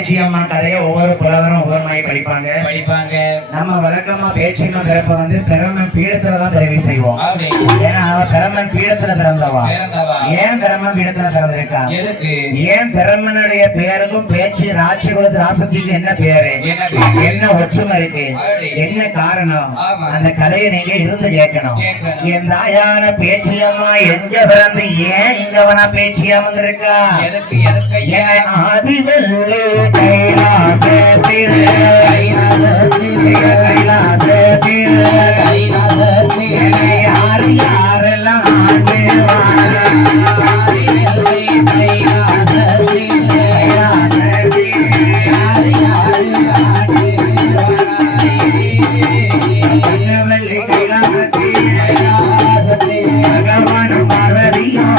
பேச்சியம்மா கதையை ஒவ்வொரு புலவரும் ஒவ்வொரு மாதிரி படிப்பாங்க. நம்ம வழக்கமா பேச்சியம்மா பிறப்ப வந்து பிரம்மன் பீடத்துலதான் பிறவி செய்வோம். ஏன்னா அவ பிரம்மன் பீடத்துல பிறந்தவா. ஏன் பிரம்மன் பீடத்துல பிறந்திருக்கா? ஏன் பிரம்மனுடைய பேருக்கும் பேச்சு ராட்சி குலத்து ராசத்துக்கு என்ன பேரு, என்ன ஒற்றுமை இருக்கு, என்ன காரணம்? அந்த கதையை நீங்க இருந்து கேட்கணும். என் தாயான பேச்சியம்மா எங்க பிறந்து ஏன் இங்கவனா பேச்சியம்மா இருக்கா? ஆதிவெள்ளே கைலாசத்தில் யார் யாரெல்லாம் பகவான் பார்வதியும்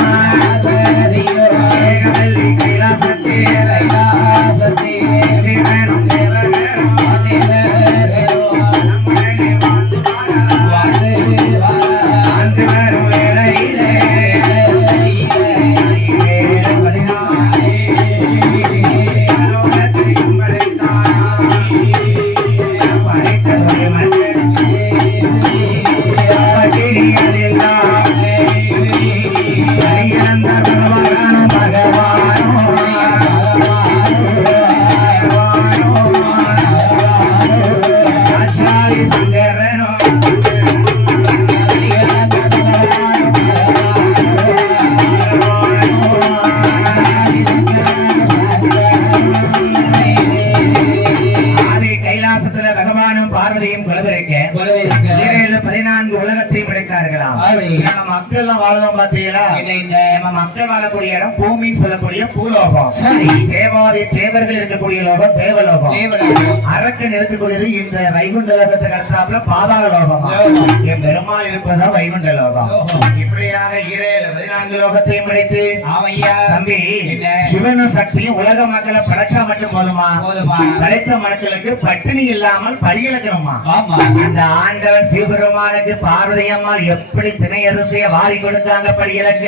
மக்கள் வாழக்கூடிய இடம் பூமின்னு சொல்லக்கூடிய பூலோகம். தேவாதி தேவர்கள் இருக்கக்கூடிய லோகம் தேவலோகம். அரக்கன் இருக்கக்கூடியது இந்த வைகுண்ட லோகத்துக்கு அடுத்தாப்புல பாதாள லோகம். என் பெருமாள் இருப்பதுதான் வைகுண்ட லோகம். இப்படியாக 14 லோகத்தையும் படைத்து தம்பி சிவனும் சக்தியும் உலக மக்களை படைச்சா மட்டும் போதுமா? படைத்த மக்களுக்கு பட்டினி இல்லாமல் பழியலக்கணுமா? அந்த ஆண்டவன் சிவபெருமானுக்கு பார்வதி அம்மாள் எப்படி திணையரசிய வாரி கொடுத்தாங்க படியலக்க?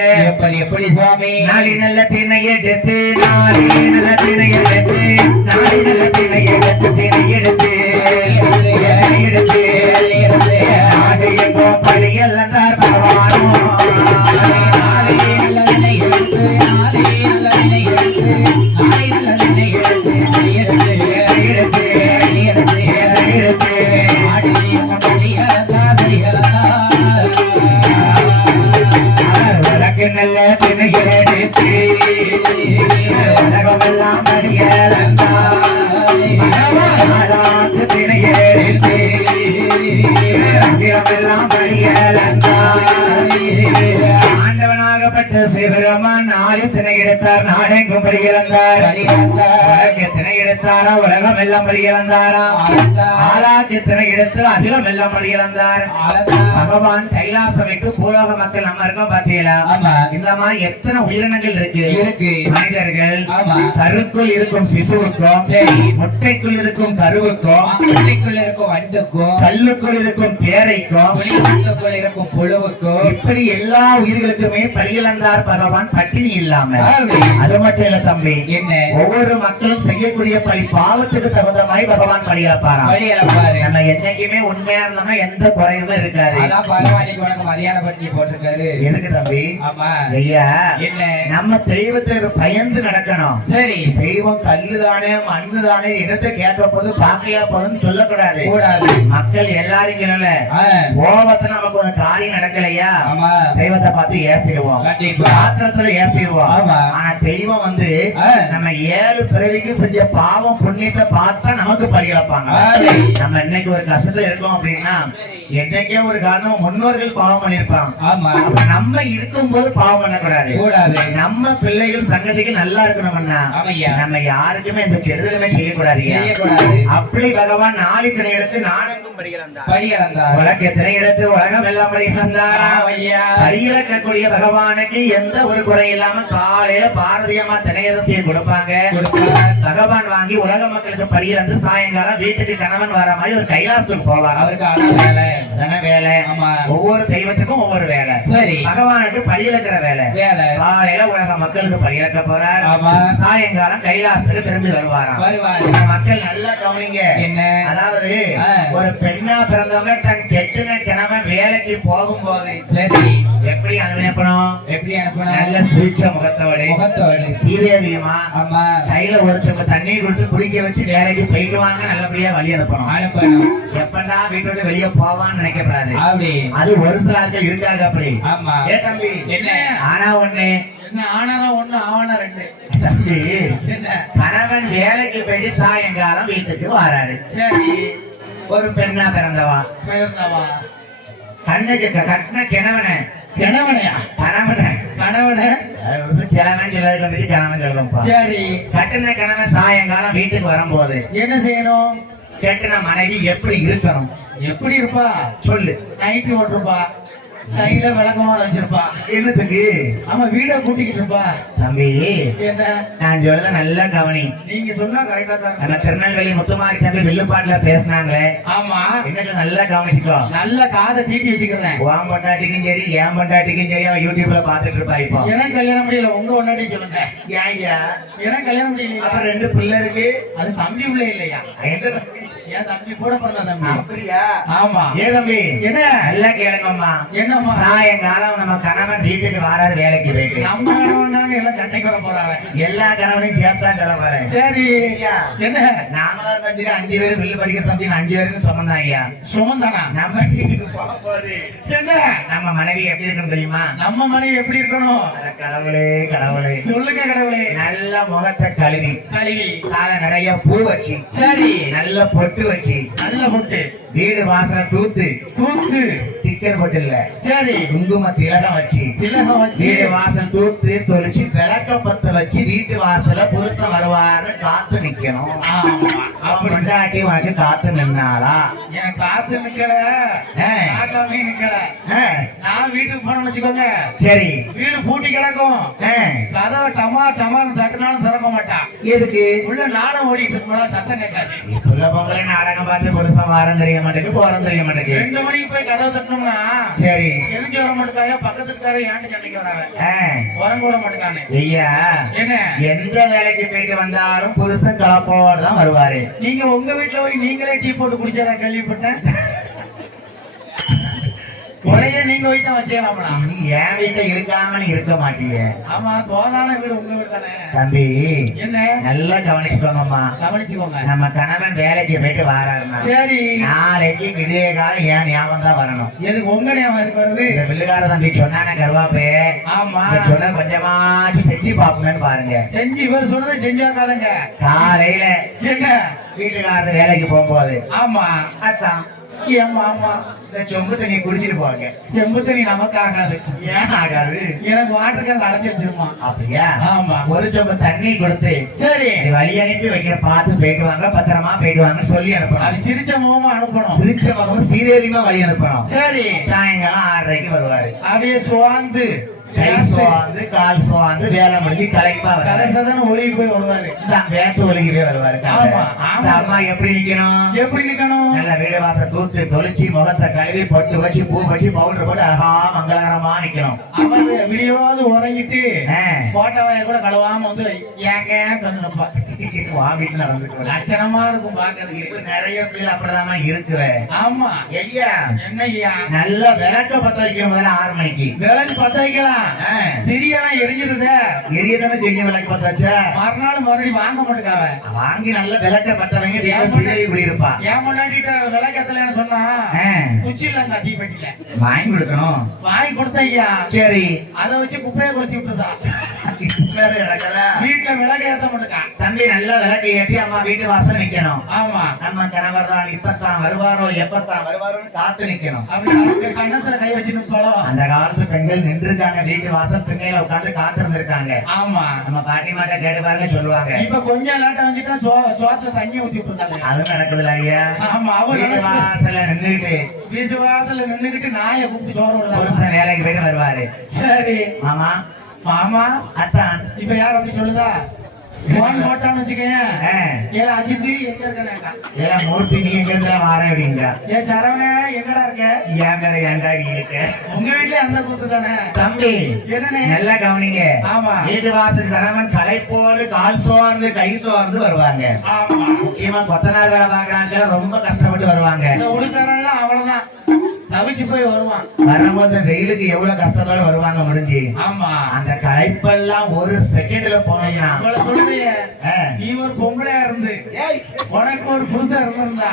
எப்படி சுவாமி? நாளி நல்ல திணை எடுத்து நாளி நல்ல திணை எடுத்து நாளி நல்ல திணை எடுத்து திணை எடுத்து எடுத்து நாடு எங்கோ படியெல்லாம் தான் பகவானோ. நாளி நல்ல திணை எடுத்து நாளி நல்ல திணை எடுத்து நாளி நல்ல திணை எடுத்து எடுத்து எடுத்து எடுத்து எடுத்து நாடு எங்கோ படியெல்லாம் படியெல்லாம் நல்ல திணை எடுத்து உலகமெல்லாம் படியலந்தாக்கு திணை எடுத்து அகிலமெல்லாம் படியலந்தா. ஆண்டவனாகப்பட்ட சிவபெருமான் 4 திணை எடுத்தார், நாடெங்கும் படியலந்தார். திணை எடுத்தாரா உலகம் எல்லாம் படியலந்தாரா? ஆளாக்கு திணை எடுத்து அகிலம் எல்லாம் படியலந்தார். பகவான் கைலாசம் விட்டு பூலோக மக்கள் நம்ம இருக்கோம் பாத்தீங்களா? இந்த மாதிரி எத்தனை உயிரினங்கள் இருக்கு. மனிதர்கள் கருக்குள் இருக்கும் சிசுவுக்கும், முட்டைக்குள் இருக்கும் கருவுக்கும், கல்லுக்குள் இருக்கும் தேரைக்கும், இருக்கும் புழுவுக்கும், இப்படி எல்லா உயிர்களுக்குமே படியலந்தார் பகவான் பட்டினி இல்லாம. அது மட்டும் இல்ல தம்பி, ஒவ்வொரு மக்களும் செய்யக்கூடிய பழி பாவத்துக்கு தகுந்த மாதிரி பகவான் படியலப்பாராம். நம்ம என்னைக்குமே உண்மையா இருந்தோம்னா எந்த குறையுமே இருக்காது. எதுக்கு தம்பி? ஐயா, நம்ம தெய்வத்தை பயந்து நடக்கணும். சரி, தெய்வம் கல்லுதானே மண்ணுதானே இடத்தை கேட்க போது பாக்கையா போதுன்னு சொல்லக்கூடாது. மக்கள் எல்லாரும் கோபத்தை நமக்கு ஒரு காரியம் நடக்கலையா தெய்வத்தை பார்த்து ஏசிடுவோம், பாத்திரத்துல ஏசிடுவோம். ஆனா தெய்வம் வந்து நம்ம 7 பிறவிக்கு செஞ்ச பாவம் புண்ணியத்தை பார்த்தா நமக்கு பழியலப்பாங்க. நம்ம இன்னைக்கு ஒரு கஷ்டத்துல இருக்கோம் அப்படின்னா என்னைக்கே ஒரு காரணம் முன்னோர்கள் பாவம் பண்ணிருப்பாங்க. நம்ம இருக்கும் போது பாவம் பண்ணக்கூடாது. நம்ம பிள்ளைகள் சங்கதிகள் நல்லா இருக்கணும்னா நம்ம யாருக்குமே இந்த கெடுதலுமே செய்யக்கூடாது. அப்படி பகவான் 4 திணை எடுத்து நாடெங்கும் படியலந்தார். உலக திணை எடுத்து உலகம் எல்லாம் படியலந்தாரா? படியலக்கக்கூடிய பகவானுக்கு எந்த ஒரு குறை இல்லாம காலையில பாரதியம்மா திணையரசியை கொடுப்பாங்க. பகவான் வாங்கி உலக மக்களுக்கு பலியிருந்து சாயங்காலம் வீட்டுக்கு கணவன் வர மாதிரி ஒரு கைலாசத்துக்கு போவார். அவருக்கு அதான் வேலை. அதான வேலை. ஒவ்வொரு தெய்வத்துக்கும் ஒவ்வொரு வேலை. சரி, பகவானுக்கு பலியிழக்கிற வேலை. காலையில உலக மக்களுக்கு பலியிழக்க போறார். சாயங்காலம் கைலாசத்துக்கு திரும்பி வருவாராம். மக்கள் நல்லா கவனிங்க. என்ன? அதாவது ஒரு பெண்ணா பிறந்தவங்க தன் கெட்டின கணவன் வேலைக்கு போகும்போது சரி எப்படி அனுப்பணும்? எப்படி அனுப்பணும்? நல்ல சுவிச்ச முகத்தோடு சீதேவியமா கையில ஒரு சொம்ப தண்ணி கொடுத்து குடிக்க வச்சு வேலைக்கு போயிட்டு வாங்க, நல்லபடியா வழி அனுப்பணும். எப்படா வீட்டை விட்டு வெளியே போவான்னு நினைக்கப்படாது. அது ஒரு சில ஆட்கள் இருக்காங்க அப்படி. ஏ தம்பி, என்ன ஆனா ஒண்ணு, என்ன ஆனாதான் ஒண்ணு ஆவணா ரெண்டு. தம்பி, கணவன் வேலைக்கு போயிட்டு சாயங்காலம் வீட்டுக்கு வராரு. சரி, ஒரு பெண்ணா பிறந்தவா கண்ணுக்கு கட்டின கிணவனை கிணவனையா கணவனை கணவனை கிழவன் சொல்றது கிணவன் எழுதும்பா. சரி, கட்டின கிணவன் சாயங்காலம் வீட்டுக்கு வரும்போது என்ன செய்யணும்? கட்டின மனைவி எப்படி இருக்கணும்? எப்படி இருப்பா சொல்லு. நைட்டு ஓட்டுருப்பா, கையில விளக்கமா வச்சிருப்பா. என்னத்துக்கு? ஆமா, வீட கூட்டிக்கிட்டு இருப்பா. தம்பி, என்ன நான் சொல்றத நல்லா கவனி. நீங்க சொன்னா கரெக்டா தான். நம்ம திருநெல்வேலி முத்துமாரி தம்பி வில்லுப்பாட்டுல பேசினாங்களே. ஆமா, என்ன நல்லா கவனிச்சுக்கோ. நல்ல காதை தீட்டி வச்சுக்கிறேன். உன் பொண்டாட்டிக்கும் சரி என் பொண்டாட்டிக்கும் சரி அவ யூடியூப்ல பாத்துட்டு இருப்பா. இப்போ எனக்கு கல்யாணம் முடியல, உங்க பொண்டாட்டி சொல்லுங்க. ஏய்யா, எனக்கு கல்யாணம் முடியல. அப்ப ரெண்டு பிள்ளை இருக்கு. அது தம்பி பிள்ளை இல்லையா? எந்த தம்பி? என் தம்பி கூட பிறந்த தம்பி. அப்படியா? ஆமா. ஏ தம்பி, என்ன நல்லா கேளுங்கம்மா. என்னம்மா? சாயங்காலம் நம்ம கணவன் வீட்டுக்கு வராரு வேலைக்கு போயிட்டு. நம்ம கணவன் எல்லாம் சண்டைக்கு வர போறாங்க. எல்லா கணவனையும் சேர்த்தான் சொல்ல போறேன். சரி, என்ன நாம தம்பி 5 பேரும் வில்லு படிக்கிற தம்பி 5 பேருக்கும் சுமந்தான். ஐயா சுமந்தானா? நம்ம வீட்டுக்கு போகும்போது என்ன நம்ம மனைவி எப்படி இருக்கணும் தெரியுமா? நம்ம மனைவி எப்படி இருக்கணும்? கடவுளே கடவுளே சொல்லுங்க கடவுளே. நல்ல முகத்தை கழுவி கால நிறைய பூ வச்சு, சரி நல்ல பொட்டு வச்சு, நல்ல பொட்டு, வீடு வாசல தூத்து ஸ்டிக்கர் போட்டு இல்ல, சரி குங்கும திலகம் வச்சு வீடு வாசல் தூத்து தொளிச்சு விளக்க பத்த வச்சு வீட்டு வாசல புருஷன் வருவாருன்னு காத்து நிக்கணும். பொண்டாட்டி வாங்கி காத்து நின்னாளா? எனக்கு காத்து நிக்கல, நிக்கல. நான் வீட்டுக்கு போனோம்னு வச்சுக்கோங்க, சரி வீடு பூட்டி கிடக்கும், கதவை டமா டமான்னு தட்டுனாலும் திறக்க மாட்டான். எதுக்கு? உள்ள நாடம் ஓடிட்டு இருக்கும், சத்தம் கேட்காது. உள்ள பொங்கலை நாடகம் பார்த்து புருஷன் வாரம் தெரிய மாட்டேங்குது, போறம் தெரிய மாட்டேங்குது. 2 மணிக்கு போய் கதவை தட்டணும்னா சரி எதுக்கு வர மாட்டேங்காங்க? பக்கத்துக்கார ஏன்ட்டு சண்டைக்கு வராங்க, உரம் கூட மாட்டேங்கானே. ஐயா, என்ன எந்த வேலைக்கு போயிட்டு வந்தாலும் புருஷன் கலப்போடு தான் வருவாரு. நீங்க உங்க வீட்டுல போய் நீங்களே டீ போட்டு குடிச்சதா கேள்விப்பட்டேன். கொலைய நீங்க போய் தான் வச்சுக்கலாம்ல. நீ என் வீட்டை இருக்காம இருக்க மாட்டீங்க. ஆமா, தோதான வீடு உங்க வீடு தானே. தம்பி, என்ன நல்லா கவனிச்சுக்கோங்கம்மா. கவனிச்சுக்கோங்க. நம்ம கணவன் வேலைக்கு போயிட்டு வராருன்னா சரி நாளைக்கு விடிய காலம் ஏன் ஞாபகம் தான் வரணும். எதுக்கு உங்க ஞாபகம் எதுக்கு வருது? இந்த வில்லுகார தம்பி சொன்னானே கருவாப்பே. ஆமா, சொன்ன கொஞ்சமாச்சும் செஞ்சு பாப்போம்னு பாருங்க. செஞ்சு இவர் சொன்னதை செஞ்சு வைக்காதங்க. காலையில என்ன வீட்டுக்காரர் வேலைக்கு போகும்போது ஆமா அதான் செம்பு தண்ணி குடிச்சிட்டு போவாங்க. செம்பு தண்ணி நமக்கு ஆகாது. ஏன் ஆகாது? எனக்கு வாட்டர்கள் அடைச்சி வச்சிருமா. அப்படியா? ஆமா. ஒரு செம்பு தண்ணி கொடுத்து சரி வழி அனுப்பி வைக்கிற பார்த்து போயிட்டு வாங்க, பத்திரமா போயிட்டு வாங்க சொல்லி அனுப்பணும். அது சிரிச்ச முகமா அனுப்பணும். சிரிச்ச முகமும் சீதேவியமா வழி அனுப்பணும். சரி, சாயங்காலம் 6:30 வருவாரு. அப்படியே சுவாந்து கை சுவாந்து கால் சுவாந்து வேலை முடிஞ்சு கலைப்பா ஒழுகி போய் வருவாரு. வேத்து ஒழுகி போய் வருவாரு. அம்மா எப்படி நிக்கணும்? எப்படி நிக்கணும்? நல்ல வீடு வாச தூத்து தொளிச்சு முகத்தை கழுவி பொட்டு வச்சு பூ வச்சு பவுடர் போட்டு அழகா மங்களகரமா நிக்கணும். விடியோது உறங்கிட்டு போட்டவைய கூட கழுவாம வந்து ஏங்க நிப்பா. வீட்டுல நடந்துக்கு லட்சணமா இருக்கும் பாக்குறதுக்கு. நிறைய பேர் அப்படிதான் இருக்கிற. ஆமா ஐயா, என்ன ஐயா, நல்ல விளக்க பத்த வைக்கிற முதல்ல 6 மணிக்கு விளக்கு பத்த வைக்கலாம். திரியெல்லாம் எரிஞ்சிருத எரியதானே தெரியும். விளக்கு பத்த வச்சா மறுநாள் மறுபடியும் வாங்க மாட்டேங்காவ. வாங்கி நல்ல விளக்க பத்த வைங்க. இப்படி இருப்பா. ஏன் முன்னாடிட்ட விளக்கத்துல சொன்னா குச்சில அந்த தீப்பெட்டில வாங்கி கொடுக்கணும். வாங்கி கொடுத்தையா சரி அதை வச்சு குப்பையை கொளுத்தி விட்டுதான். வீட்டுல விளக்கு ஏத்த மாட்டேங்க. தம்பி நல்ல விளக்கு ஏற்றி அம்மா வீட்டு வாசல் நிக்கணும். ஆமா, நம்ம கணவர் தான் இப்பத்தான் வருவாரோ எப்பத்தான் வருவாரோன்னு காத்து நிக்கணும். அப்படி கண்ணத்துல கை வச்சு நிற்பாளோ. அந்த காலத்து பெண்கள் நின்றுருக்காங்க வீட்டு வாசல் திண்ணையில உட்காந்து காத்திருந்திருக்காங்க. ஆமா, நம்ம பாட்டி மாட்ட கேட்டு பாருங்க சொல்லுவாங்க. இப்ப கொஞ்சம் லாட்டம் வந்துட்டா சோத்துல தண்ணி ஊத்தி விட்டுருந்தாங்க. அது நடக்குதுல ஐயா. ஆமா, அவங்க வாசல்ல நின்றுட்டு வீட்டு வாசல்ல நின்றுகிட்டு நாயை கூப்பிட்டு சோறு விடுறாங்க. வேலைக்கு போயிட்டு வருவாரு. சரி மாமா மாமா அத்தான் இப்ப யார் அப்படி சொல்லுதா? போன் போட்டான்னு வச்சுக்கேன் ஏல அஜித் எங்க இருக்க ஏல மூர்த்தி நீ எங்க இருந்தா வார அப்படிங்க ஏ சரவணே எங்கடா இருக்க ஏன் மேல ஏன்டா நீ இருக்க உங்க வீட்ல அந்த கூத்து தானே தம்பி என்னண்ணே நல்லா கவனிங்க ஆமா வீட்டு வாசல் கணவன் களைப்போடு கால் சோர்ந்து கை சோர்ந்து வருவாங்க ஆமா முக்கியமா கொத்தனார் வேலை பாக்குறாங்க ரொம்ப கஷ்டப்பட்டு வருவாங்க இந்த உளுத்தரெல்லாம் அவ்வளவுதான் தவிச்சு போய் வருவான் வரும்போது வெயிலுக்கு எவ்வளவு கஷ்டத்தோட வருவாங்க முடிஞ்சு ஆமா அந்த களைப்பெல்லாம் ஒரு செகண்ட்ல போனோம்னா இவ்வளவு சொல்றீங்க நீ ஒரு பொம்பளையா இருந்து உனக்கு ஒரு புருஷன் இருந்திருந்தா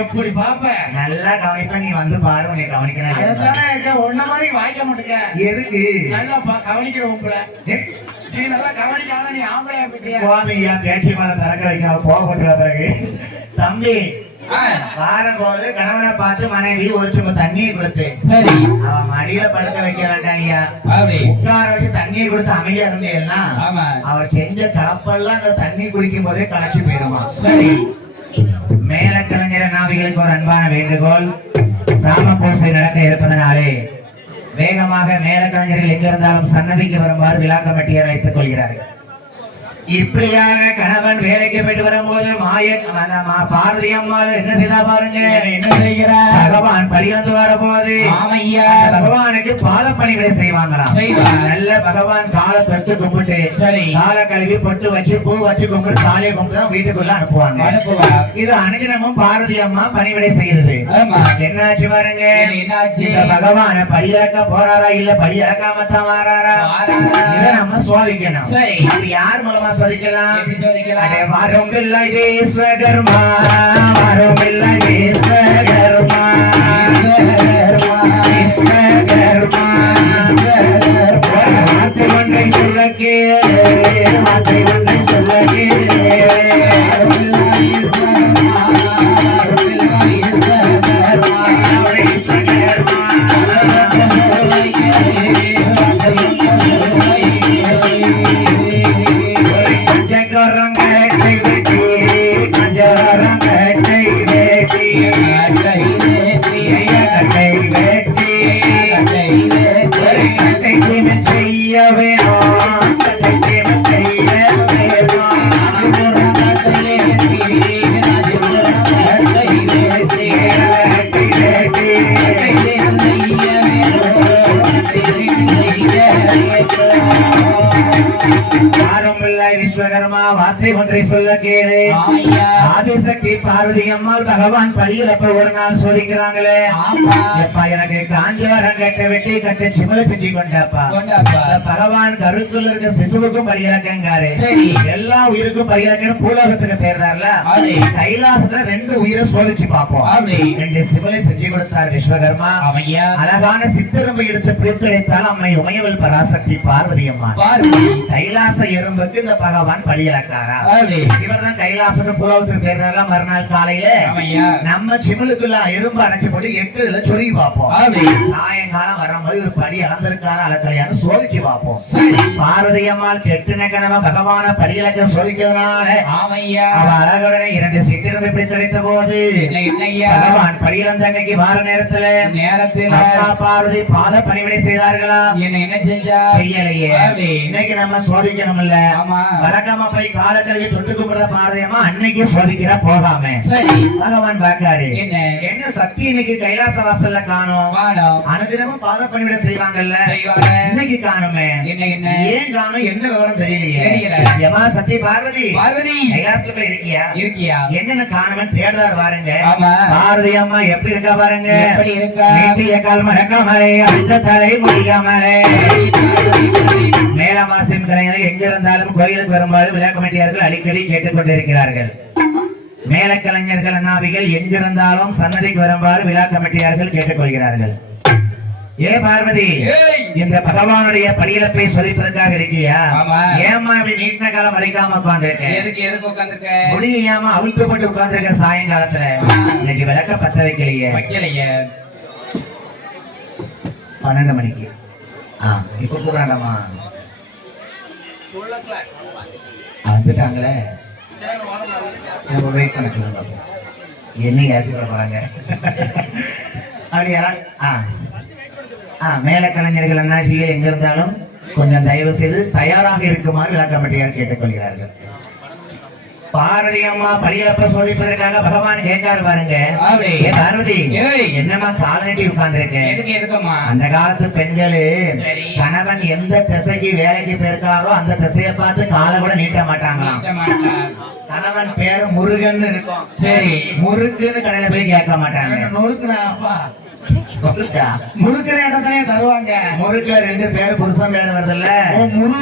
எப்படி பாப்ப நல்லா கவனிப்ப நீ வந்து பாரு உன்னை கவனிக்கிறேன் அதுதானே ஒன்ன மாதிரி வாய்க்க மாட்டேங்க எதுக்கு நல்லா கவனிக்கிற பொம்பளை நீ நல்லா கவனிக்காம நீ ஆம்பளையா போயிட்டியா போதையா பேச்சு மேல திறக்க வைக்க போகப்பட்டு பிறகு தம்பி வாரம்போது கணவனை பார்த்து மனைவி ஒரு சும்மா தண்ணியை கொடுத்து சரி அவன் மடியில படுக்க வைக்க வேண்டாம் ஐயா உட்கார வச்சு தண்ணியை கொடுத்து அமைதியா இருந்தேன்னா அவர் செஞ்ச கலப்பெல்லாம் அந்த தண்ணி குடிக்கும் போதே கலைச்சு போயிருமா சரி மேல கலைஞர் நாவிகளுக்கு ஒரு அன்பான வேண்டுகோள் சாம பூசை நடக்க இருப்பதனாலே வேகமாக மேல கலைஞர்கள் எங்க இருந்தாலும் சன்னதிக்கு வருமாறு விழா கமிட்டியை வைத்துக் கொள்கிறார்கள் இப்படியாக கணவன் வேலைக்கு போயிட்டு வரும்போது பார்வதி அம்மாள் என்ன செய்தா பாருங்க என்ன செய்கிறார் பகவான் படியிலிருந்து வரும்போது பகவானுக்கு பாத பணிகளை செய்வாங்களாம் நல்ல பகவான் காலை தொட்டு கும்பிட்டு சரி காலை கழுவி பொட்டு வச்சு பூ வச்சு கும்பிட்டு தாலியை கும்பிட்டு தான் வீட்டுக்குள்ள அனுப்புவாங்க இது அனுதினமும் பார்வதி அம்மா பணிவிடை செய்யுது என்னாச்சு பாருங்க பகவான படி இறக்க போறாரா இல்ல படி இறக்காம தான் மாறாரா இதை நம்ம சோதிக்கணும் சரி யார் மூலமா சோதிக்கலாம் வரும் இல்லை விஸ்வகர்மா வரும் இல்லை விஸ்வகர்மா விஸ்வகர்மா வார்த்தை ஒன்றை சொல்ல கேளு வார்த்தை ஒன்றை சொல்ல விஸ்வகர்மா வார்த்தை ஒன்றை சொல்ல கேளு ஆதிசக்தி பார்வதி அம்மாள் பகவான் படியில் அப்ப ஒரு நாள் சோதிக்கிறாங்களே எப்பா எனக்கு காஞ்சிவரம் கட்ட வெட்டி கட்ட சிமல செஞ்சு கொண்டாப்பா பகவான் கருக்குள்ள இருக்க சிசுவுக்கும் படியிலக்கங்காரு எல்லா உயிருக்கும் படியிலக்கன்னு பூலோகத்துக்கு பேர்தார்ல கைலாசத்துல 2 உயிரை சோதிச்சு பார்ப்போம் 2 சிமலை செஞ்சு கொடுத்தார் விஸ்வகர்மா அழகான சித்திரம்பை எடுத்து பிடித்தடைத்தால் அம்மை உமையவள் பராசக்தி பார்வதி அம்மா கைலாச எறும்புக்கு இந்த பகவான் படியிலக்காரா இவர்தான் கைலாசம் புலவத்துக்கு பேர்னால மறுநாள் காலையில நம்ம சிமிழுக்குள்ள எறும்பு அடைச்சு போட்டு எக்குல சொருகி பார்ப்போம் சாயங்காலம் வரும்போது ஒரு படி அளந்திருக்கான அளக்கலையான்னு சோதிச்சு பார்ப்போம் பார்வதி அம்மாள் கெட்டுன கனவ பகவான படியிலக்க சோதிக்கிறதுனால அவ அழகுடனே 2 சிற்றிரம்பை பிடித்தடைத்த போது பகவான் படியிலந்த அன்னைக்கு வார நேரத்துல பார்வதி பாத பணிவிடை செய்தார்களா என்ன செஞ்சா செய்யலையே இன்னைக்கு நம்ம சோதிக்கணும்ல வழக்கமா போய் கால கல்வி தொட்டு கும்பிடுற பார்வதியம்மா அன்னைக்கு சோதிக்கிற போகாம பகவான் பாக்காரு என்ன சக்தி இன்னைக்கு கைலாச வாசல்ல காணோம் அனுதினமும் பாத பணிவிட செய்வாங்கல்ல இன்னைக்கு காணுமே ஏன் காணும் என்ன விவரம் தெரியலையே சக்தி பார்வதி கைலாசத்துல இருக்கியா என்னன்னு காணுமே தேடுதார் பாருங்க பார்வதி அம்மா எப்படி இருக்கா பாருங்க கால் மறக்காமலே அடுத்த தலை முடியாமலே மேலமாசின் கலைஞர்கள் எங்க இருந்தாலும் கோயிலுக்கு வரும்போது விழா கமிட்டியார்கள் அடிக்கடி கேட்டுக்கொண்டிருக்கிறார்கள் மேல கலைஞர்கள் அண்ணாவிகள் எங்கிருந்தாலும் சன்னதிக்கு வரும்போது விழா கமிட்டியார்கள் கேட்டுக்கொள்கிறார்கள் ஏ பார்வதி இந்த பகவானுடைய படியிலப்பை சோதிப்பதற்காக இருக்கியா ஏமா இப்படி நீட்டின காலம் வரைக்காம உட்கார்ந்துருக்க முடியாம அவிழ்த்து போட்டு உட்கார்ந்துருக்க சாயங்காலத்துல இன்னைக்கு விளக்க பத்த வைக்கலையே 12 மணிக்கு இப்ப கூடாதமா வந்துட்டாங்களே வெயிட் பண்ண சொல்லுங்க என்ன ஏற்றி விட போறாங்க அப்படி யாரா மேல கலைஞர்கள் அண்ணாச்சிகள் எங்க இருந்தாலும் கொஞ்சம் தயவு செய்து தயாராக இருக்குமாறு விழா கமிட்டியார் கேட்டுக்கொள்கிறார்கள். பார்வதி அம்மா படியிலப்ப சோதிப்பதற்காக பகவான் கேட்காரு பாருங்க. ஏ பார்வதி, என்னம்மா கால நீட்டி உட்கார்ந்துருக்கேன்? அந்த காலத்து பெண்கள் கணவன் எந்த திசைக்கு வேலைக்கு போயிருக்காரோ அந்த திசையை பார்த்து காலை கூட நீட்ட மாட்டாங்களாம். கணவன் பேரு முருகன் இருக்கும், சரி முறுக்குன்னு கடையில போய் கேட்க மாட்டாங்க. முறுக்கிற இடத்துலயே தருவாங்க. முறுக்குல 2 பேரு புருஷன் பேரு வருதுல்ல, முரு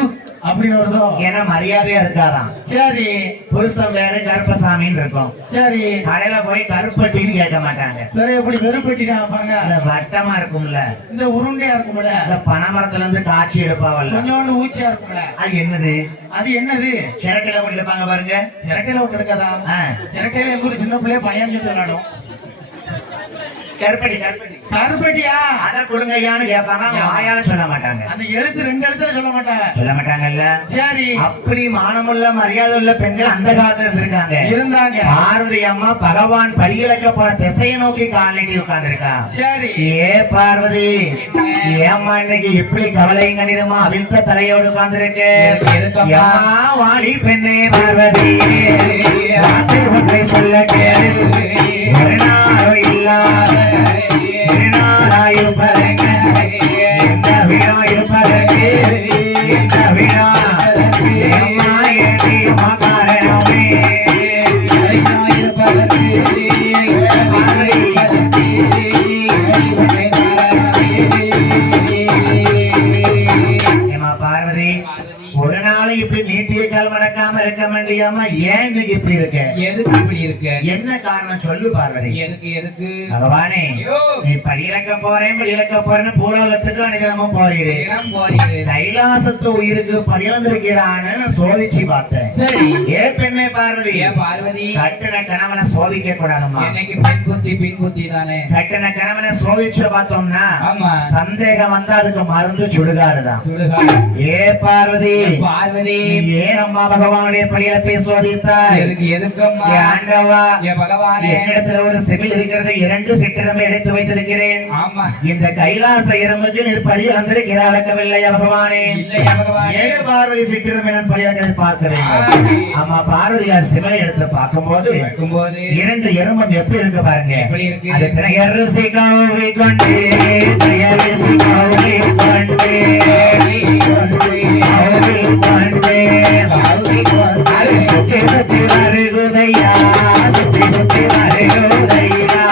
அப்படின்னு வருதோ, ஏன்னா மரியாதையா இருக்காதான். சரி புருஷன் பேரு கருப்பசாமின்னு இருக்கும், சரி கடையில போய் கருப்பட்டின்னு கேட்க மாட்டாங்க. வேற எப்படி வெறுப்பட்டினா வைப்பாங்க? அந்த வட்டமா இருக்கும்ல, இந்த உருண்டையா இருக்கும்ல, அந்த பனைமரத்துல இருந்து காய்ச்சி எடுப்பாவல்ல, கொஞ்சோண்டு ஊச்சியா இருக்கும்ல, அது என்னது? அது என்னது? சிரட்டையில கொண்டு எடுப்பாங்க பாருங்க. சிரட்டையில ஒன்று எடுக்காதா? சிரட்டையில எங்க ஒரு சின்ன பிள்ளைய பணியாஞ்சு விளையாடும். கருப்பட்டி கருப்பட்டியா? அத கொடுங்கய்யான்னு கேட்பாங்க, வாயால சொல்ல மாட்டாங்க. அந்த எழுத்து 2 எழுத்துல சொல்ல மாட்டாங்கல்ல. சரி, அப்படி மானமுள்ள மரியாதை உள்ள பெண்கள் அந்த காலத்துல இருந்தாங்க. பார்வதி அம்மா பகவான் படியிலக்க போற திசையை நோக்கி கால் நீட்டி உட்கார்ந்துருக்கா. சரி, ஏ பார்வதி, ஏம்மா இன்னைக்கு எப்படி கவலையும் கண்டிருமா அவிழ்த்த தலையோடு உட்கார்ந்துருக்கு? வாடி பெண்ணே பார்வதி, ஒன்றை சொல்ல கேள், ஒரு நாள் இல்லாத இருப்பதற்கு இந்த விழா இருப்பதற்கு இந்த விழா காரணமே பார்வதி, ஒரு நாள் இப்படி நீட்டிய கால் மடக்காம இருக்க வேண்டியாமா? ஏன் இன்னைக்கு இப்படி இருக்க? எதுக்கு இப்படி இருக்க? என்ன காரணம் சொல்லு பார்வதி. எதுக்கு பகவானே, நீ படியிலக்க போறேன்னு பூலோகத்துக்கு அனைதமும் போறீரு. கைலாசத்து உயிருக்கு படியிழந்திருக்கிறான்னு சோதிச்சு பார்த்தேன். சரி, ஏ பெண்ணே பார்வதி, கட்டின கணவனை சோதிக்க கூடாதுமா. பின் புத்தி தானே. கட்டின கணவனை சோதிச்சு பார்த்தோம்னா சந்தேகம் வந்தா அதுக்கு மருந்து சுடுகாடுதான். ஏ பார்வதி, ஏன் அம்மா பகவானுடைய படியில போய் சோதித்தாய்? என்னிடத்துல ஒரு செவில் இருக்கிறது, 2 சிற்றிரம்பை எடுத்து வைத்திருக்கிறேன். இந்த கைலாச இரம்புக்கு நீர் படியில் வந்திருக்கிறார், அளக்கவில்லையா பகவானே? ஏழு பார்வதி சிற்றிரம்பை நான் படியில பார்க்கிறேன். ஆமா, பார்வதியார் சிவனை எடுத்து பார்க்கும்போது 2 எறும்பம் எப்படி இருக்கு பாருங்க. அது திரையரசி கௌவி கொண்டு திரையரசி கௌவி கொண்டு சுத்தி சுத்தி வருகுதையா, சுத்தி சுத்தி வருகுதையா,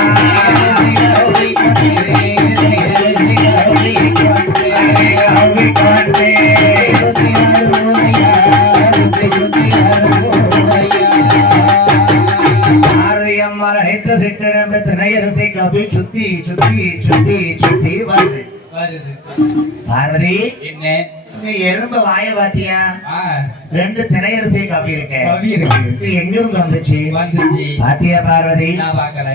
அம்மாள் அழைத்த சித்திரம்பு திரையரசை கவி சுத்தி சுத்தி சுத்தி சுத்தி வருது. பார்வதி, என்ன எறும்பு வாய பாத்தியா? 2 திரையரசி கவி இருக்கு. எங்க இருந்து வந்துச்சு பாத்தியா பார்வதி?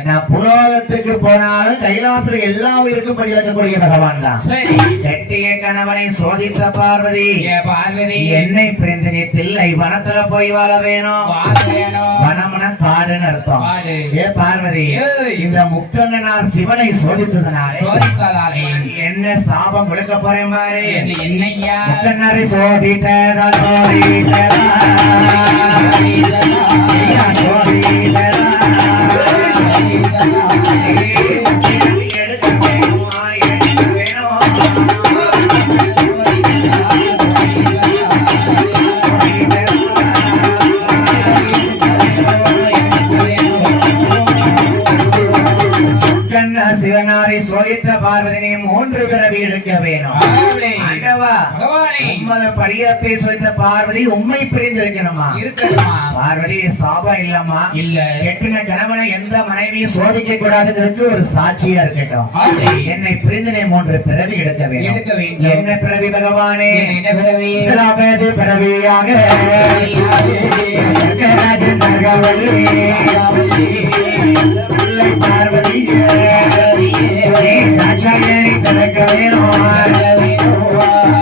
நான் புலோகத்துக்கு போனாலும் கைலாசத்துல எல்லா உயிருக்கும் படியிலக்கக்கூடிய பகவான் தான். கெட்டிய கணவனை சோதித்த பார்வதி, என்னை பிரிந்து நீ தில்லை வனத்துல போய் வாழ வேணும். வனம்னா காடுன்னு அர்த்தம். ஏ பார்வதி, இந்த முக்கண்ணனார் சிவனை சோதித்ததனாலே என்ன சாபம் கொடுக்க போறேன் பாரு. என்னையா முக்கண்ணரை சோதித்ததா சிவனாரை சோதித்த பார்வதினை 3 பிறவி எடுக்க வேணும். படியிலப்பை சோதித்த பார்வதி உண்மை பிரிந்திருக்கணுமா? பார்வதி சாபம் இல்லம்மா. இல்ல, கெட்டின கணவனை எந்த மனைவியும் சோதிக்க கூடாதுங்கிறதுக்கு ஒரு சாட்சியா இருக்கட்டும். என்னை பிரிந்தினை 3 பிறவி எடுக்க வேண்டும். என்ன பிறவி பகவானே? என்ன பிறவி? பிறவியாக பார்வதி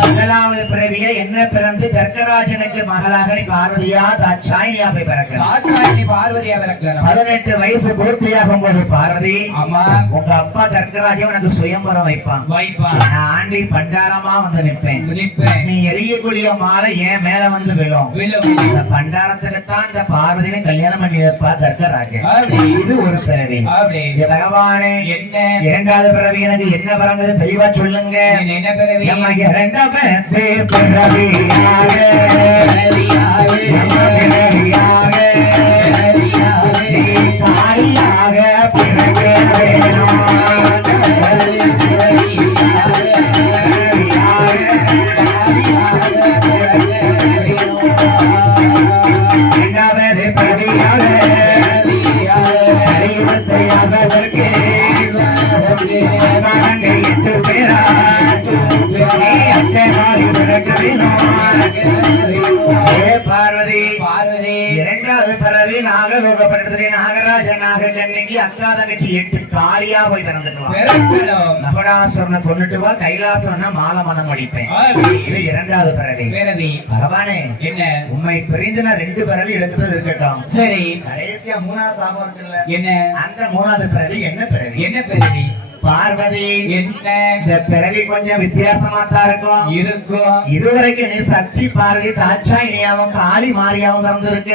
முதலாவது பிறவியை என்ன பிறந்து கர்க்கராஜனுக்கு மகளாக பார்வதியா தாட்சாயினியா போய் பிறக்கிறார். பார்வதியா பிறக்கணும். 18 வயசு பூர்த்தியாகும் போது பார்வதி ஆமா உங்க அப்பா தர்க்கராஜன் எனக்கு சுயம்பரம் வைப்பான். நான் ஆண்டி பண்டாரமா வந்து நிப்பேன். நீ எரியக்கூடிய மாலை ஏன் மேல வந்து விழும். இந்த பண்டாரத்துக்குத்தான் இந்த பார்வதினை கல்யாணம் பண்ணி வைப்பா தர்க்கராஜன். இது ஒரு பிறவி. பகவானே இரண்டாவது பிறவி எனக்கு என்ன பிறந்தது தெளிவா சொல்லுங்க. என்ன பிறவி? இரண்டாவது பிறவியாக தாயாக பிறக்க வேணும். இரண்டாவது பிறவியாக தெய்வத்தையாவதற்கு 8 பேரா பார்வதி இரண்டாவது பிறவி நாகலோகப்பட்டதிலே நாகராஜன் நாகக்கண்ணிக்கு அக்கா தங்கச்சி 8 காளியா போய் பிறந்துடுவான். நகுடாசுரனை கொண்டுட்டு வா, கைலாசுரனை மாலை மனம் அடிப்பேன். இது இரண்டாவது பிறவி. பகவானே என்ன உண்மை பிரிந்து நான் 2 பிறவி எடுக்கிறது இருக்கட்டும். சரி கடைசியா 3வது சாபம் இருக்குல்ல, என்ன அந்த 3வது பிறவி என்ன பிறவி? என்ன பிறவி? பார்வதி என்ன இந்த பிறவி கொஞ்சம் வித்தியாசமா தான் இருக்கும். இதுவரைக்கும் நீ சக்தி பார்வதி தாட்சாயினியாவும் காளி மாரியாவும் பிறந்திருக்க.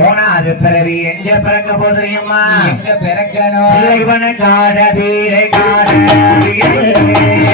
3வது பிறவி எங்க பிறக்க போதுரியம்மா? எங்க பிறக்கணும்? இறைவன காடதீரை காடதீரே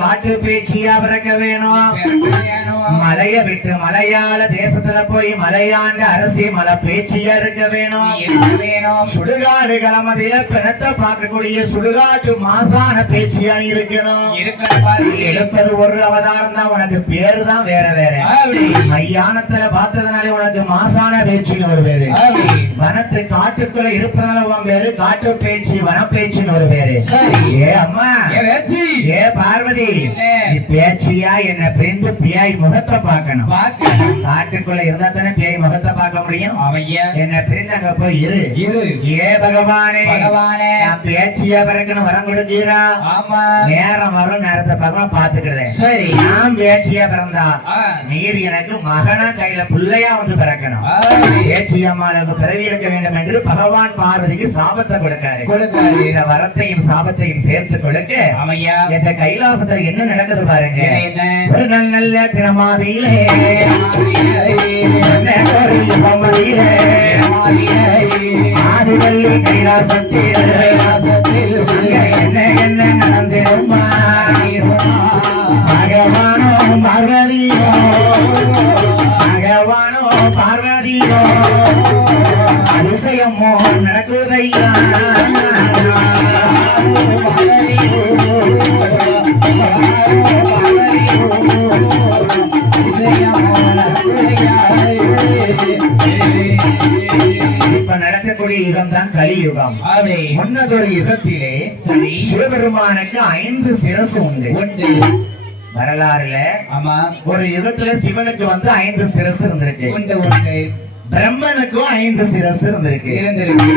காட்டு பேச்சியா பிறக்க வேணும். மலைய விட்டு மலையாள தேசத்துல போய் மலையாண்ட அரசி மலை பேச்சியா இருக்க வேணும். சுடுகாடு கிளமதில பிணத்தை பார்க்கக்கூடிய சுடுகாட்டு மாசான பேச்சியா இருக்கணும். எடுப்பது ஒரு அவதாரம் தான், உனக்கு பேரு தான் வேற வேற. மையானத்துல பார்த்ததுனால உனக்கு மாசான பேச்சுன்னு ஒரு பேரு. வனத்து காட்டுக்குள்ள இருப்பதால பேரு காட்டு பேச்சு வனப்பேச்சுன்னு ஒரு பேரு. ஏ அம்மா ஏ பார்வதி பேச்சியா என்ன பிரிந்து பியாய் முகத்தை பார்க்கணும். காட்டுக்குள்ள இருந்தா தானே பியாய் முகத்தை பார்க்க முடியும். என்ன பிரிந்து அங்க போய் இரு. ஏ பகவானே நான் பேச்சியா பிறக்கணும் வரம் கொடுக்கிறா. நேரம் வரும் நேரத்தை பார்க்கணும் பாத்துக்கிறேன். சரி நான் பேச்சியா பிறந்தா நீர் எனக்கு மகனா கையில பிள்ளையா வந்து பிறக்கணும். பேச்சியம்மாளுக்கு பிறவி எடுக்க வேண்டும் என்று பகவான் பார்வதிக்கு சாபத்தை கொடுக்காரு. இந்த வரத்தையும் சாபத்தையும் சேர்த்து கொடுக்க இந்த கைலாசத்துல என்ன நடக்குது பாருங்க. ஒரு நல்ல தினமாதியிலே ஆதிவல்லி கைலாசத்தில் என்ன என்ன நடந்திடுமா? பகவானோ பார்வதியோ பகவானோ பார்வதியோ அதிசயமோ நடக்குதையா. இப்ப நடக்கக்கூடிய யுகம் தான் கலியுகம். அப்படி முன்னதொரு யுகத்திலே சரி சிவபெருமானுக்கு 5 சிரசு உண்டு. உண்டு. வரலாறுல ஆமா ஒரு யுகத்துல சிவனுக்கு வந்து 5 சிரசு இருந்திருக்கு. உண்டு உண்டு. பிரம்மனுக்கும் 5 சிரசு இருந்திருக்கு. இருந்திருக்கு.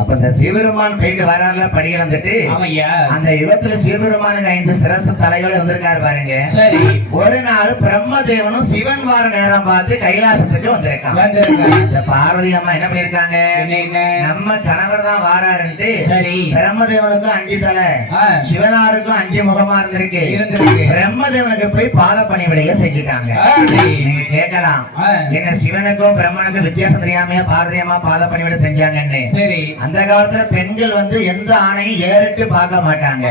அப்ப இந்த சிவபெருமான் போயிட்டு வராருல படி இழந்துட்டு ஆமையா அந்த யுகத்துல சிவபெருமானுக்கு 5 சிரசு தலையோட இருந்திருக்காரு பாருங்க. சரி ஒரு நாள் பிரம்மதேவனும் சிவன் வார நேரம் பார்த்து கைலாசத்துக்கு வந்திருக்கான். வந்திருக்காங்க. இந்த பார்வதி அம்மா என்ன பண்ணிருக்காங்க, என்ன நம்ம கணவர் தான் வாராருன்ட்டு சரி பிரம்மதேவனுக்கும் 5 தலை சிவனாருக்கும் 5 முகமா இருந்திருக்கு. இருந்திருக்கு. பிரம்மதேவனுக்கு போய் பாத பணிவிடைய செஞ்சுட்டாங்க. நீங்க கேட்கலாம் என்ன சிவனுக்கும் பிரம்மனுக்கும் வித்தியாசம் தெரியாம பார்வதி அம்மா பாத பணிவிடை செஞ்சாங்கன்னு. சரி அந்த காலத்துல பெண்கள் வந்து எந்த ஆணையும் ஏறிட்டு பார்க்க மாட்டாங்க.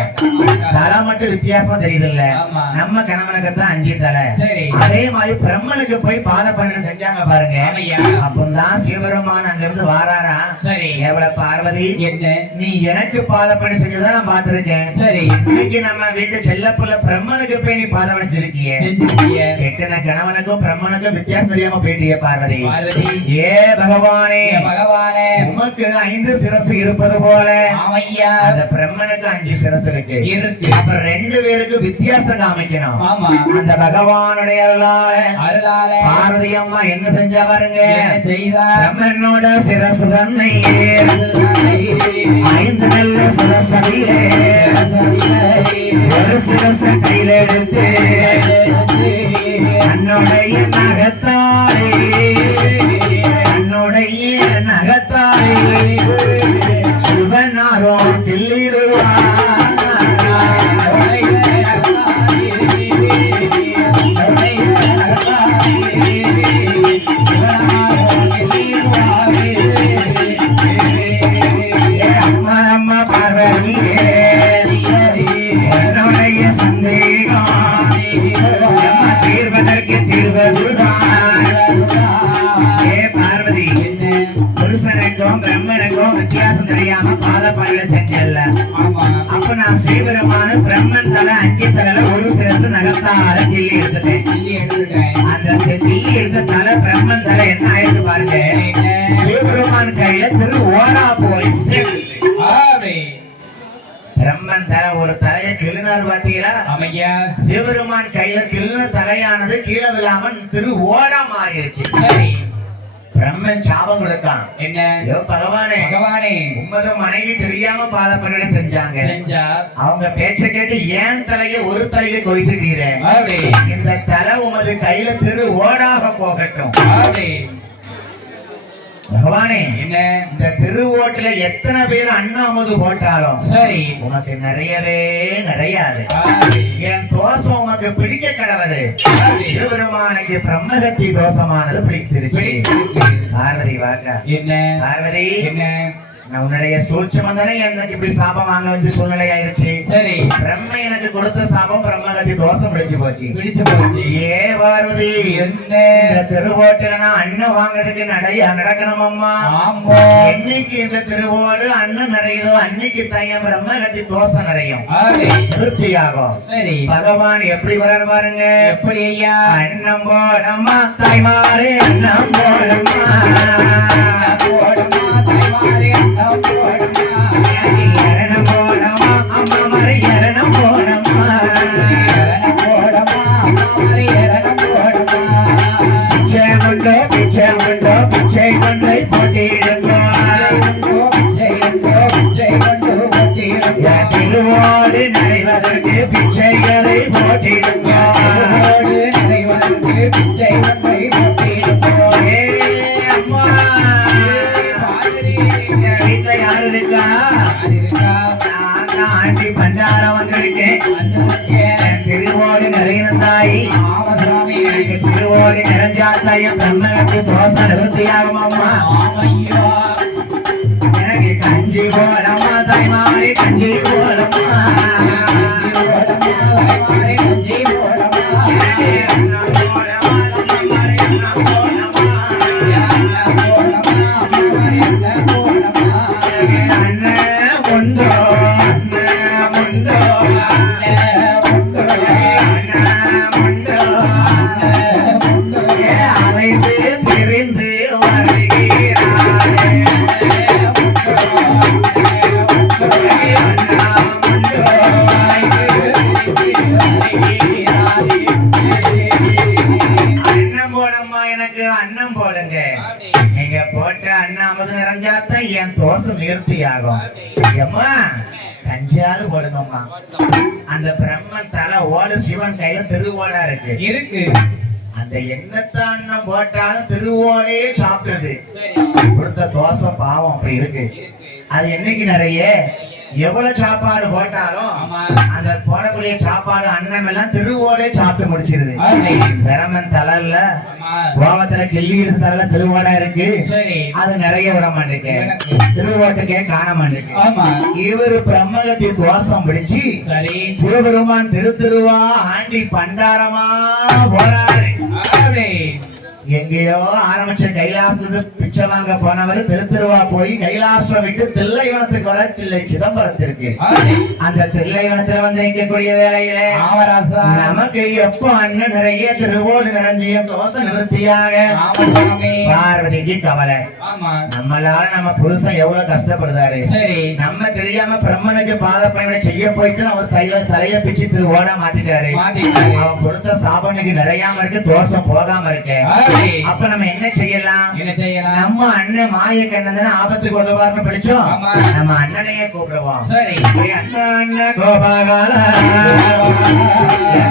தலை மட்டும் வித்தியாசமா தெரியுது இல்ல, ஆமா. நம்ம கணவனுக்கு தான் 5 தலை. சரி. அதே மாதிரி பிரம்மனுக்கு போய் பாத பணிவிடை செஞ்சாங்க பாருங்க. ஆமையா. அப்பதான் சிவபெருமான் அங்க இருந்து வாராரா. சரி எவ்வளவு பார்வதி என்ன நீ எனக்கு பாத பணி செஞ்சதான் நான் பார்த்திருக்கேன். சரி இன்னைக்கு நம்ம வீட்டு செல்லப்புள்ள பிரம்மனுக்கு போய் நீ பாத பணி செஞ்சிருக்கிய. செஞ்சிருக்கிய. கெட்டன கணவனுக்கும் பிரம்மனுக்கும் வித்தியாசம் தெரியாம போயிட்டிய பார்வதி. பார்வதி ஏ பகவானே பகவானே உமக்கு 5 சிரசு இருப்பது போல ஆமையா அந்த பிரம்மனுக்கு 5 சிரசு இருக்கு. இருக்கு. அப்ப 2 பேருக்கு வித்தியாசம் காமிக்கணும். ஆமா அந்த பகவானுடைய அருளால பார்வதி அம்மா என்ன செஞ்சா பாருங்க, என்ன செய்தா பிரம்மனோட சிரசு தன்னை 5 நல்ல சிரசடியிலே ஒரு சிரச கையில எடுத்து தன்னுடைய நகத்தாலே சிவனாரோ கிள்ளிடுவார். அம்மா பார்வதியே என்னுடைய சந்தேகம் தீர்வதற்கு தீர்வதுதான். ஏ பார்வதி புருஷனுக்கும் பிரம்மனுக்கும் வித்தியாசம் தெரியாம பாத பணிவிடை செஞ்சல. அப்ப நான் சிவபெருமான பிரம்மன் தலை 5 தலையில ஒரு சிரசு நகத்தால கிள்ளி எடுத்துட்டேன். அந்த கிள்ளி எடுத்த தலை பிரம்மன் தலை என்ன ஆயிருக்கு பாருங்க, சிவபெருமான் கையில திரு ஓடா போய் சேர்ந்து. பிரம்மன் தலை ஒரு தலையை கிள்ளினார் பாத்தீங்களா. ஆமையா. சிவபெருமான் கையில கிள்ளின தலையானது கீழே விழாம திரு ஓடா மாறிடுச்சு. சரி பிரம்மன் சாபம் கொடுத்தான். என்ன ஐயோ பகவானே பகவானே உம்மதும் மனைவி தெரியாம பாத பணிவிடை செஞ்சாங்க. செஞ்சார். அவங்க பேச்ச கேட்டு ஏன் தலையை ஒரு தலையை கொய்துட்டீர. இந்த தலை உமது கையில திரு ஓடாக போகட்டும். பகவானே என்ன இந்த திருவோட்டுல எத்தனை பேர் அண்ணாமது போட்டாலும் சரி உனக்கு நிறையாது. என் தோசம் உனக்கு பிடிக்க கடவுது. சிவபெருமானுக்கு பிரம்மகத்தி தோஷமானது பிடித்திருச்சு. பார்வதி வாக்கா என்ன பார்வதி என்ன உன்னுடைய சூழ்ச்சியம் தானே எனக்கு இப்படி சாபம் வாங்க வந்து சூழ்நிலை ஆயிருச்சு. சரி பிரம்ம எனக்கு கொடுத்த சாபம் பிரம்மகத்தி தோஷம் பிடிச்சு போச்சு. ஏ பார்வதி என்ன இந்த திருவோட்டுல நான் அண்ணன் வாங்குறதுக்கு நடக்கணும் அம்மா. என்னைக்கு இந்த திருவோடு அண்ணன் நிறையுதோ அன்னைக்கு தங்க பிரம்மகத்தி தோஷம் நிறையும் திருப்தியாகும். சரி பகவான் எப்படி வர்றாரு பாருங்க. எப்படி ஐயா. அண்ணம் போடம்மா தாய்மாரே அண்ணம் போடம்மா இரணம் போடம்மா அம்மா மாதிரி இரணம் போடம்மா பிச்சை கொண்டோ பிச்சை கொண்டை போட்டிடுங்க. திருவோடு நிறைவதற்கு பிச்சைகளை போட்டிடுங்க. வீட்டுல யாரு இருக்கா? ஆண்டி பண்டாரம் வந்திருக்கேன். திருவோடு நிறைய தாய் எனக்கு திருவோடு நிறைஞ்சா தாயும் பிரம்மனுக்கு தோசை நிவர்த்தியாகும் அம்மா. எனக்கு கஞ்சி போலம்மா தாய்மாரி கஞ்சி போலம்மா. அலைந்து திரிந்து வருகிறார். என் தோசை நிவர்த்தியாகும். எம்மா கஞ்சியாவது போடுங்கம்மா. அந்த பிரம்மன் தலை ஓடு சிவன் கையில திருவோடா இருக்கு. அந்த எண்ணத்தான் அன்னம் போட்டாலும் திருவோடையே சாப்பிடுது. கொடுத்த தோசை பாவம் அப்படி இருக்கு. அது என்னைக்கு நிறைய எவ்வளவு சாப்பாடு போட்டாலும் அந்த போடக்கூடிய சாப்பாடு அன்னம் எல்லாம் திருவோடே சாப்பிட்டு முடிச்சிருது. பிரமன் தலைல கோபத்துல கிள்ளி எடுத்த தலைல திருவோடா இருக்கு. அது நிறைய விட மாட்டேங்க, திருவோட்டுக்கே காண மாட்டேங்க. இவரு பிரம்மகத்தி தோஷம் பிடிச்சு சிவபெருமான் திருவா ஆண்டி பண்டாரமா போறாரு. எங்கேயோ ஆரம்பிச்ச கைலாசத்துக்கு பிச்சை வாங்க போனவர் திருவா போய் கைலாசம் விட்டு தில்லைவனத்துக்கு வர தில்லை சிதம்பரத்திற்கு. அந்த தில்லைவனத்துல வந்து நிற்கக்கூடிய வேலையில நமக்கு எப்போ அண்ணன் நிறைய திருவோடு நிறைஞ்சிய தோசை நிவர்த்தியாக பார்வதிக்கு கவலை. நம்மளால நம்ம புருஷன் எவ்வளவு கஷ்டப்படுறாரு. நம்ம தெரியாம பிரம்மனுக்கு பாத பணிவிடை செய்ய போயிட்டு அவர் தலைய பிச்சு திருவோட மாத்திட்டாரு. அவன் கொடுத்த சாபனுக்கு நிறையாம இருக்கு, தோசை போகாம இருக்கு. அப்ப நம்ம என்ன செய்யலாம்? நம்ம அண்ணன் மாய கண்ணன் ஆபத்துக்கு உதவார்னு படிச்சோம். நம்ம அண்ணனையே கூப்பிடுவோம். அண்ணன் கோபாகால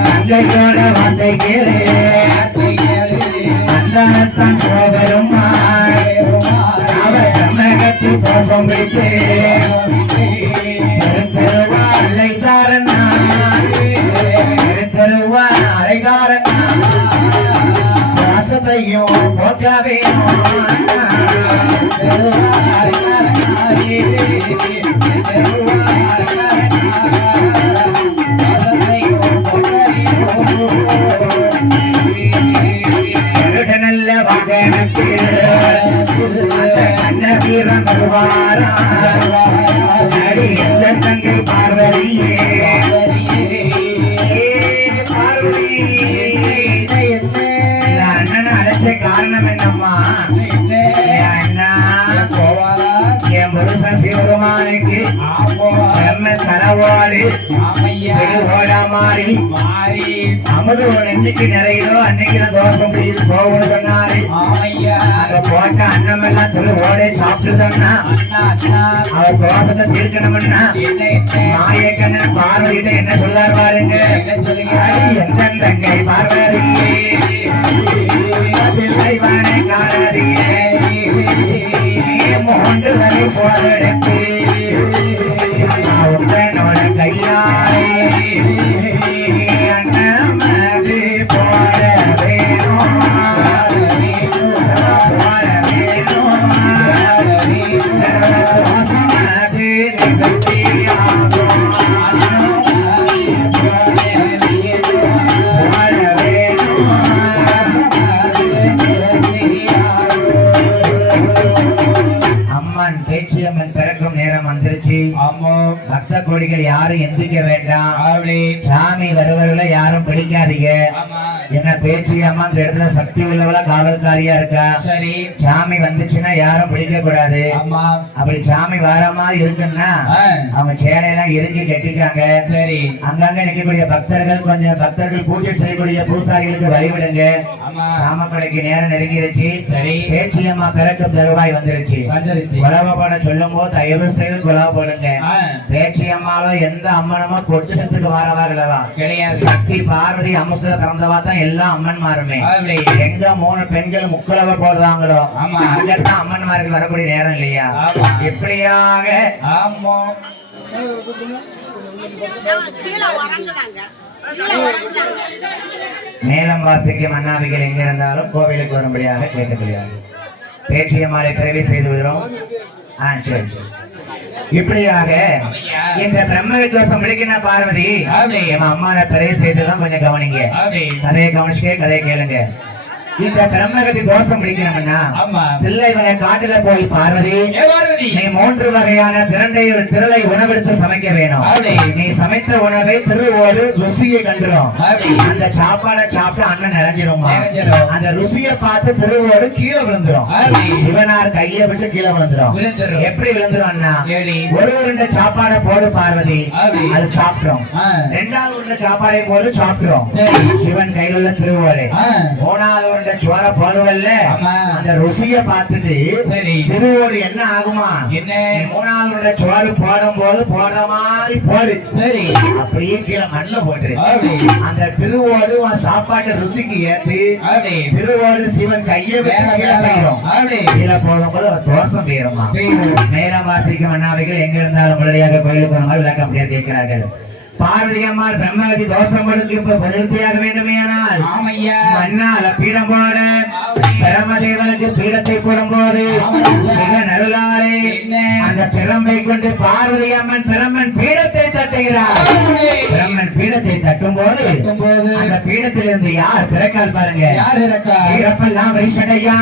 தங்கையோட வார்த்தை கேளு, அண்ணன் சோதரும் அவர் கண்ணகத்து தோசம் பிடித்து திருவா அலைதாரன் திருவா அலைதாரன் வாசத்தையும் போக்கவே நல்ல வாகனத்தில் கண்ண வீரன் வருவாரா தங்கை பார்வதியே பார்வதி. அண்ணன் அழைச்ச காரணம் என்னம்மா? அண்ணா என் புருஷன் சிவபெருமானுக்கு தலவாடு மாறி அமுது என்னைக்கு நிறையதோ அன்னைக்கு தோசம் பிடிக்குது போகணும்னு சொன்னாரு. அங்க போட்ட அன்னம் எல்லாம் சொல்லி ஓடே சாப்பிட்டுதோம்னா அவர் தோசத்தை தீர்க்கணும்னா மாயக்கண்ணன் பார்வதிட்ட என்ன சொல்லார் பாருங்க. எந்த தங்கை பார்வதி மூன்று வரை சோழனுக்கு உத்தனோட கையாலே அண்ணமது போட வேணும் போட வேணும் வாசமது நிகழ்ச்சியாகும் பேச்சியம்மன் பிறக்கும் நேரம் வந்துருச்சு. பக்த கோடிகள் யாரும் எந்திக்க வேண்டாம். சாமி வருவர்களை யாரும் பிடிக்காதீங்க. என்ன பேச்சியம்மா இந்த இடத்துல சக்தி உள்ளவள காவல்காரியா இருக்கா. சாமி வந்துச்சுன்னா யாரும் பிடிக்க கூடாது. அப்படி சாமி வர மாதிரி இருக்குன்னா அவங்க சேலையெல்லாம் இறுக்கி கட்டிக்காங்க. அங்கங்க நிற்கக்கூடிய பக்தர்கள் கொஞ்சம் பக்தர்கள் பூஜை செய்யக்கூடிய பூசாரிகளுக்கு வழிவிடுங்க. சாமக்கடைக்கு நேரம் நெருங்கிருச்சு. பேச்சியம்மா பிறக்கும் தருவாய் வந்துருச்சு. குலவ போட சொல்லும் போது தயவு செய்து குலவ போடுங்க. பேச்சி அம்மாவோ எந்த அம்மனமோ கொட்டுசத்துக்கு வரவார்களவா கிடையாது. சக்தி பார்வதி அம்சத்துல பிறந்தவா தான் எல்லா அம்மன் மாறுமே. எங்க 3 பெண்கள் முக்குலவ போடுவாங்களோ அங்கத்தான் அம்மன்மார்கள் வரக்கூடிய நேரம் இல்லையா? எப்படியாக மேலம் வாசிக்கும் அண்ணாவிகள் எங்க இருந்தாலும் கோவிலுக்கு வரும்படியாக கேட்டுக்கொள்கிறார்கள். பேச்சியம்மாளை பிறவி செய்து விடுறோம். சரி சரி. இப்படியாக இந்த பிரம்ம தோஷம் விளக்கின பார்வதி அம்மாவை பிறவி செய்துதான் கொஞ்சம் கவனிங்க. கதையை கவனிச்சுக்கே கதையை கேளுங்க. இந்த பிரம்மகதி தோஷம் பிடிக்கணும்னா தில்லைவன காட்டுல போய் பார்வதி நீ 3 வகையான திரளை உணவெடுத்து சமைக்க வேணும். நீ சமைத்த உணவை திருவோடு ருசியை கண்டுரும். அந்த சாப்பாடை சாப்பிட்டு அண்ணன் நிறைஞ்சிரும். அந்த ருசியை பார்த்து திருவோடு கீழே விழுந்துரும். சிவனார் கையை விட்டு கீழே விழுந்துரும். எப்படி விழுந்துரும் அண்ணா? ஒரு உருண்டை சாப்பாடை போடு பார்வதி, அது சாப்பிடும். 2வது உருண்டை சாப்பாடை போடு சாப்பிடும். சிவன் கையில் உள்ள திருவோடு. 3வது உருண்டை சோற போடுவல்ல ஆமா. அந்த ருசிய பார்த்துட்டு சரி. திருவோடு என்ன ஆகுமா என்ன? நீ 3வது உருண்டை சோறு போடும் போது போடுற மாதிரி போடு. சரி. அப்படியே கீழே மண்ணில் போட்டுரு. அப்படி. அந்த திருவோடு உன் சாப்பாட்டு ருசிக்கு ஏத்து அப்படி. திருவோடு சிவன் கையை வேற விட்டு கீழே வேற. போயிரும். அப்படி. கீழே போகும்போது ஒரு தோஷம் போயிருமா. போயிரும். மேலம் வாசிக்கும் அண்ணாவைகள் எங்க இருந்தாலும் முறையாக கோயிலுக்கு போன மாதிரி விளக்கம் அப்படியே கேட்கிறார்கள். பார்வதி அம்மாள் பிரம்மகதி தோஷம் கொடுத்து இப்ப பதிர்த்தியாக வேண்டுமேயானால் ஆமையா. மண்ணால பீடம் போட பிரம்மதேவனுக்கு பீடத்தை போடும்போது சில நருளாலே அந்த பிரம்பை கொண்டு பார்வதி அம்மன் பிரம்மன் பீடத்தை தட்டுகிறார். பிரம்மன் பீடத்தை தட்டும் போது அந்த பீடத்திலிருந்து யார் பிறக்கால் பாருங்க. யார் இருக்கா? இறப்பெல்லாம் வைசடையா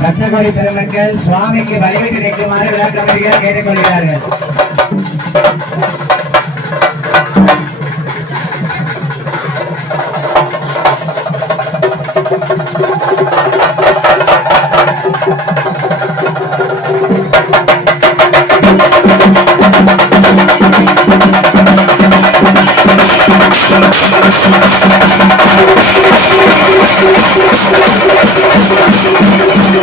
பக்தகோடி பெருமக்கள் சுவாமிக்கு வலிமை கிடைக்குமாறு விளக்கமறியார் கேட்டுக்கொள்கிறார்கள். Thank you.